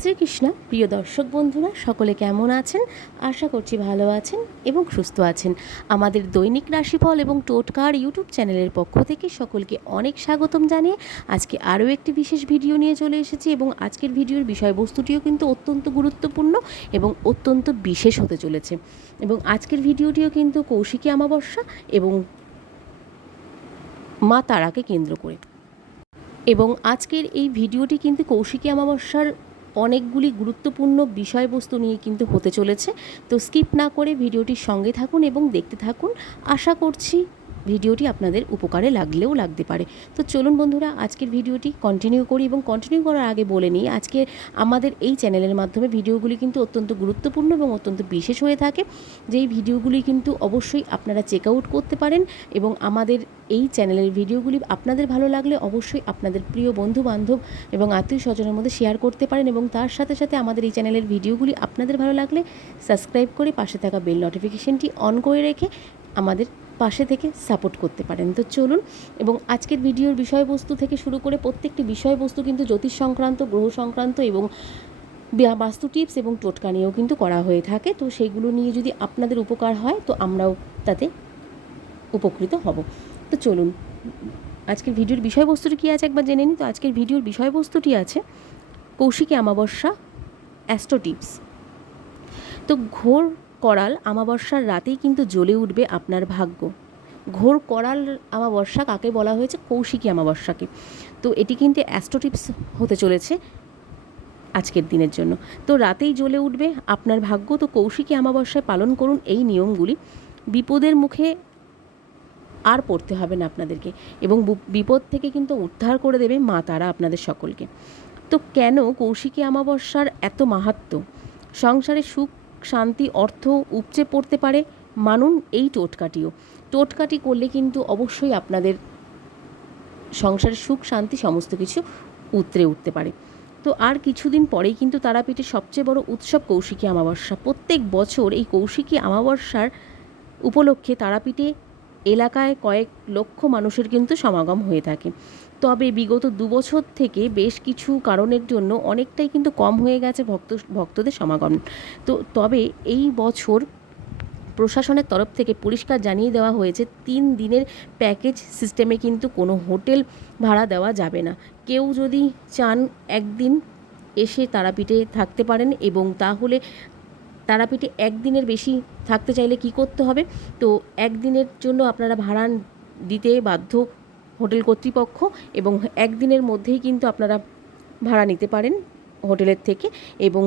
শ্রীকৃষ্ণ, প্রিয় দর্শক বন্ধুরা, সকলে কেমন আছেন? আশা করছি ভালো আছেন এবং সুস্থ আছেন। আমাদের দৈনিক রাশিফল এবং টোটকার ইউটিউব চ্যানেলের পক্ষ থেকে সকলকে অনেক স্বাগতম জানিয়ে আজকে আরও একটি বিশেষ ভিডিও নিয়ে চলে এসেছি এবং আজকের ভিডিওর বিষয়বস্তুটিও কিন্তু অত্যন্ত গুরুত্বপূর্ণ এবং অত্যন্ত বিশেষ হতে চলেছে। এবং আজকের ভিডিওটিও কিন্তু কৌশিকী অমাবস্যা এবং মা তারাকে কেন্দ্র করে। এবং আজকের এই ভিডিওটি কিন্তু কৌশিকী অমাবস্যার অনেকগুলি গুরুত্বপূর্ণ বিষয়বস্তু নিয়ে কিন্তু হতে চলেছে। তো স্কিপ না করে ভিডিওটির সঙ্গে থাকুন এবং দেখতে থাকুন। আশা করছি ভিডিওটি আপনাদের উপকারে লাগলেও লাগতে পারে। তো চলুন বন্ধুরা, আজকের ভিডিওটি কন্টিনিউ করি এবং কন্টিনিউ করার আগে বলে নিই, আজকে আমাদের এই চ্যানেলের মাধ্যমে ভিডিওগুলি কিন্তু অত্যন্ত গুরুত্বপূর্ণ এবং অত্যন্ত বিশেষ হয়ে থাকে। যেই ভিডিওগুলি কিন্তু অবশ্যই আপনারা চেক আউট করতে পারেন এবং আমাদের এই চ্যানেলের ভিডিওগুলি আপনাদের ভালো লাগলে অবশ্যই আপনাদের প্রিয় বন্ধু বান্ধব এবং আত্মীয় স্বজনের মধ্যে শেয়ার করতে পারেন এবং তার সাথে সাথে আমাদের এই চ্যানেলের ভিডিওগুলি আপনাদের ভালো লাগলে সাবস্ক্রাইব করে পাশে থাকা বেল নোটিফিকেশনটি অন করে রেখে আমাদের পাশে থেকে সাপোর্ট করতে পারেন। তো চলুন, এবং আজকের ভিডিওর বিষয়বস্তু থেকে শুরু করে প্রত্যেকটি বিষয়বস্তু কিন্তু জ্যোতিষ সংক্রান্ত, গ্রহ সংক্রান্ত এবং বাস্তু টিপস এবং টোটকা নিয়েও কিন্তু করা হয়ে থাকে। তো সেইগুলো নিয়ে যদি আপনাদের উপকার হয়, তো আমরাও তাতে উপকৃত হব। তো চলুন, আজকের ভিডিওর বিষয়বস্তুটি কী আছে একবার জেনে নিই। তো আজকের ভিডিওর বিষয়বস্তুটি আছে কৌশিকী অমাবস্যা, অ্যাস্ট্রো টিপস তো ঘোর করাল অমাবস্যার রাতেই কিন্তু জ্বলে উঠবে আপনার ভাগ্য। ঘোর করাল আমাবস্যা কাকে বলা হয়েছে? কৌশিকী অমাবস্যাকে তো এটি কিন্তু অ্যাস্ট্রো টিপস হতে চলেছে আজকের দিনের জন্য। তো রাতেই জ্বলে উঠবে আপনার ভাগ্য। তো কৌশিকী অমাবস্যায় পালন করুন এই নিয়মগুলি। বিপদের মুখে আর পড়তে হবে না আপনাদেরকে এবং বিপদ থেকে কিন্তু উদ্ধার করে দেবে মা তারা আপনাদের সকলকে। তো কেন কৌশিকী অমাবস্যার এত মাহাত্ম? সংসারে সুখ শান্তি, অর্থ উপচে পড়তে পারে, মানুন এই টোটকাটিও। টোটকাটি করলে কিন্তু অবশ্যই আপনাদের সংসারের সুখ, শান্তি, সমস্ত কিছু উতরে উঠতে পারে। তো আর কিছুদিন পরেই কিন্তু তারাপীঠের সবচেয়ে বড় উৎসব কৌশিকী অমাবস্যা। প্রত্যেক বছর এই কৌশিকী অমাবস্যার উপলক্ষে তারাপীঠে এলাকায় কয়েক লক্ষ মানুষের কিন্তু সমাগম হয়ে থাকে। তবে বিগত দুবছর থেকে বেশ কিছু কারণের জন্য অনেকটাই কিন্তু কম হয়ে গেছে ভক্ত, ভক্তদের সমাগম। তো তবে এই বছর প্রশাসনের তরফ থেকে পরিষ্কার জানিয়ে দেওয়া হয়েছে, তিন দিনের প্যাকেজ সিস্টেমে কিন্তু কোনো হোটেল ভাড়া দেওয়া যাবে না। কেউ যদি চান একদিন এসে তারাপীঠে থাকতে পারেন এবং তাহলে তারাপীঠে একদিনের বেশি থাকতে চাইলে কি করতে হবে? তো একদিনের জন্য আপনারা ভাড়া দিতে বাধ্য হোটেল কর্তৃপক্ষ এবং একদিনের মধ্যেই কিন্তু আপনারা ভাড়া নিতে পারেন হোটেলের থেকে এবং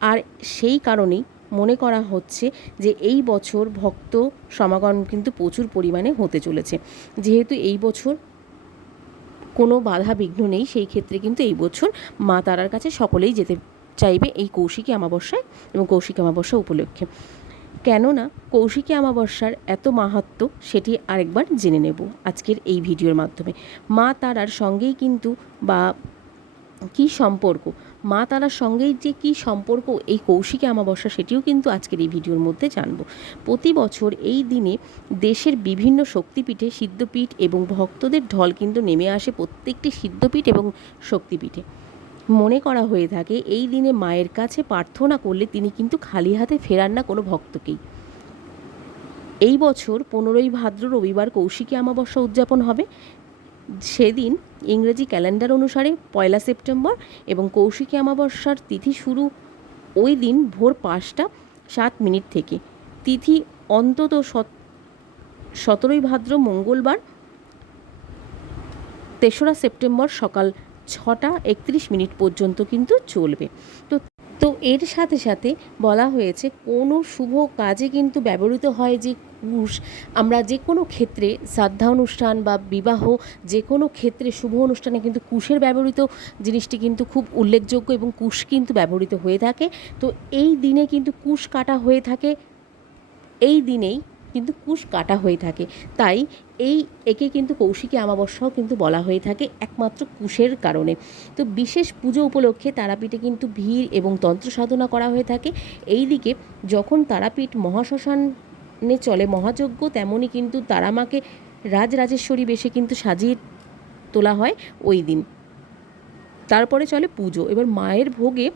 আর সেই কারণেই মনে করা হচ্ছে যে এই বছর ভক্ত সমাগম কিন্তু প্রচুর পরিমাণে হতে চলেছে। যেহেতু এই বছর কোনো বাধা বিঘ্ন নেই, সেই ক্ষেত্রে কিন্তু এই বছর মা তারার কাছে সকলেই যেতে চাইবে এই কৌশিকী অমাবস্যায় এবং কৌশিকী অমাবস্যা উপলক্ষে। কেননা কৌশিকী অমাবস্যার এত মাহাত্ম সেটি আরেকবার জেনে নেব আজকের এই ভিডিওর মাধ্যমে। মা তারার সঙ্গেই কিন্তু বা কী সম্পর্ক? মা তারার সঙ্গেই যে কী সম্পর্ক এই কৌশিকী অমাবস্যা সেটিও কিন্তু আজকের এই ভিডিওর মধ্যে জানব। প্রতি বছর এই দিনে দেশের বিভিন্ন শক্তিপীঠে সিদ্ধপীঠ এবং ভক্তদের ঢল কিন্তু নেমে আসে প্রত্যেকটি সিদ্ধপীঠ এবং শক্তিপীঠে। মনে করা হয়ে থাকে, এই দিনে মায়ের কাছে প্রার্থনা করলে তিনি কিন্তু খালি হাতে ফেরান না কোনো ভক্তকেই। এই বছর পনেরোই ভাদ্র রবিবার কৌশিকী অমাবস্যা উদযাপন হবে। সেদিন ইংরেজি ক্যালেন্ডার অনুসারে পয়লা সেপ্টেম্বর এবং কৌশিকী অমাবস্যার তিথি শুরু ওই দিন ভোর পাঁচটা সাত মিনিট থেকে। তিথি অন্তত সত- সতেরোই ভাদ্র মঙ্গলবার, তেসরা সেপ্টেম্বর সকাল ছটা একত্রিশ মিনিট পর্যন্ত কিন্তু চলবে। তো তো এর সাথে সাথে বলা হয়েছে কোনো শুভ কাজে কিন্তু ব্যবহৃত হয় যে কুশ আমরা যে কোনো ক্ষেত্রে শ্রাদ্ধা অনুষ্ঠান বা বিবাহ, যে কোনো ক্ষেত্রে শুভ অনুষ্ঠানে কিন্তু কুশের ব্যবহৃত জিনিসটি কিন্তু খুব উল্লেখযোগ্য এবং কুশ কিন্তু ব্যবহৃত হয়ে থাকে। তো এই দিনে কিন্তু কুশ কাটা হয়ে থাকে, এই দিনেই কিন্তু কুশ কাটা হয়ে থাকে। তাই এই একে কিন্তু কৌশিকী অমাবস্যাও কিন্তু বলা হয়ে থাকে একমাত্র কুশের কারণে। তো বিশেষ পুজো উপলক্ষে তারাপীঠে কিন্তু ভিড় এবং তন্ত্র সাধনা করা হয়ে থাকে। এই দিকে যখন তারাপীঠ মহাশ্মশানে চলে মহাযজ্ঞ তেমনই কিন্তু তারামাকে রাজরাজেশ্বরী বেশে কিন্তু সাজিয়ে তোলা হয় ওই দিন। তারপরে চলে পুজো। এবার মায়ের ভোগে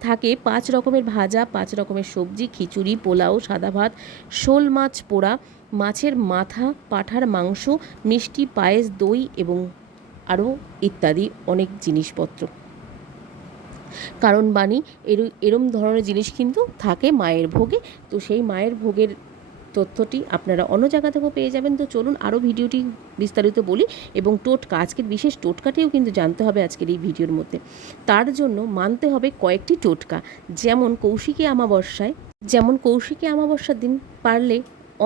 থাকে পাঁচ রকমের ভাজা, পাঁচ রকমের সবজি, খিচুড়ি, পোলাও, সাদা ভাত, শোল মাছ পোড়া, মাছের মাথা, পাঠার মাংস, মিষ্টি পায়েস, দই এবং আরও ইত্যাদি অনেক জিনিসপত্র। কারণ বাণী, এর, এরম ধরনের জিনিস কিন্তু থাকে মায়ের ভোগে। তো সেই মায়ের ভোগের তথ্যটি আপনারা অন্য জায়গা থেকেও পেয়ে যাবেন। তো চলুন আরও ভিডিওটি বিস্তারিত বলি এবং টোটকা, আজকের বিশেষ টোটকাটিও কিন্তু জানতে হবে আজকের এই ভিডিওর মধ্যে। তার জন্য মানতে হবে কয়েকটি টোটকা, যেমন কৌশিকী অমাবস্যায়। যেমন কৌশিকী অমাবস্যার দিন পারলে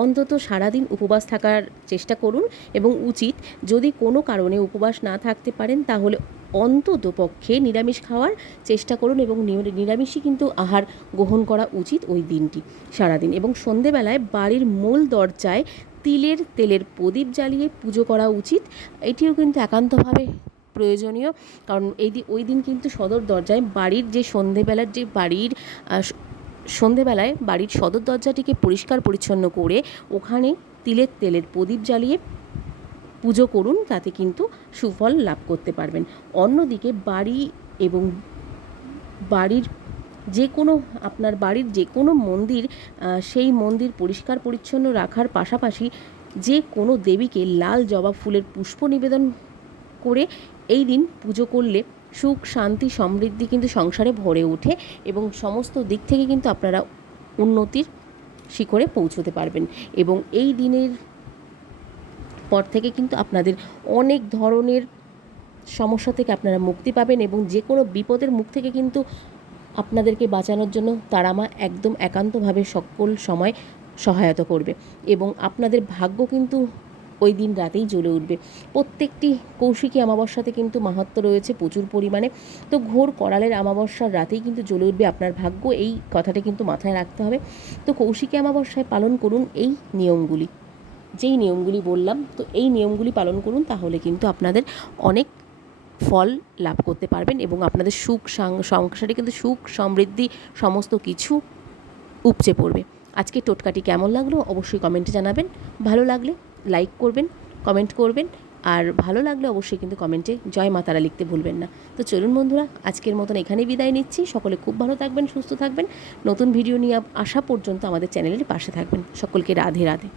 অন্তত সারাদিন উপবাস থাকার চেষ্টা করুন এবং উচিত যদি কোনো কারণে উপবাস না থাকতে পারেন তাহলে অন্তত পক্ষে নিরামিষ খাওয়ার চেষ্টা করুন এবং নিরামিষই কিন্তু আহার গ্রহণ করা উচিত ওই দিনটি, সারাদিন। এবং সন্ধেবেলায় বাড়ির মূল দরজায় তিলের তেলের প্রদীপ জ্বালিয়ে পুজো করা উচিত। এটিও কিন্তু একান্তভাবে প্রয়োজনীয়, কারণ এই ওই দিন কিন্তু সদর দরজায় বাড়ির যে সন্ধেবেলার যে বাড়ির সন্ধেবেলায় বাড়ির সদর দরজাটিকে পরিষ্কার পরিচ্ছন্ন করে ওখানে তিলের তেলের প্রদীপ জ্বালিয়ে পুজো করুন, তাতে কিন্তু সুফল লাভ করতে পারবেন। অন্যদিকে বাড়ি এবং বাড়ির যে কোনো আপনার বাড়ির যে কোনো মন্দির সেই মন্দির পরিষ্কার পরিচ্ছন্ন রাখার পাশাপাশি যে কোনো দেবীকে লাল জবা ফুলের পুষ্প নিবেদন করে এই দিন পুজো করলে সুখ, শান্তি, সমৃদ্ধি কিন্তু সংসারে ভরে ওঠে এবং সমস্ত দিক থেকে কিন্তু আপনারা উন্নতির শিখরে পৌঁছতে পারবেন। এবং এই দিনের পর থেকে কিন্তু আপনাদের অনেক ধরনের সমস্যা থেকে আপনারা মুক্তি পাবেন এবং যে কোনো বিপদের মুখ থেকে কিন্তু আপনাদেরকে বাঁচানোর জন্য তারা মা একদম একান্তভাবে সকল সময় সহায়তা করবে এবং আপনাদের ভাগ্য কিন্তু ওই দিন রাতেই জ্বলে উঠবে। প্রত্যেকটি কৌশিকী অমাবস্যাতে কিন্তু মাহাত্ম রয়েছে প্রচুর পরিমাণে। তো ঘোর করালের অমাবস্যার রাতেই কিন্তু জ্বলে উঠবে আপনার ভাগ্য, এই কথাটা কিন্তু মাথায় রাখতে হবে। তো কৌশিকী অমাবস্যায় পালন করুন এই নিয়মগুলি। যেই নিয়মগুলি বললাম, তো এই নিয়মগুলি পালন করুন, তাহলে কিন্তু আপনাদের অনেক ফল লাভ করতে পারবেন এবং আপনাদের সুখ সংসারে কিন্তু সুখ, সমৃদ্ধি সমস্ত কিছু উপচে পড়বে। আজকে টোটকাটি কেমন লাগল অবশ্যই কমেন্টে জানাবেন। ভালো লাগলে লাইক করবেন কমেন্ট করবেন, আর ভালো লাগলে অবশ্যই কিন্তু কমেন্টে জয় মাতারা লিখতে ভুলবেন না। তো চলুন বন্ধুরা, আজকের মতন এখানেই বিদায় নিচ্ছি। সকলে খুব ভালো থাকবেন, সুস্থ থাকবেন। নতুন ভিডিও নিয়ে আসা পর্যন্ত আমাদের চ্যানেলের পাশে থাকবেন। সকলকে রাধে রাধে।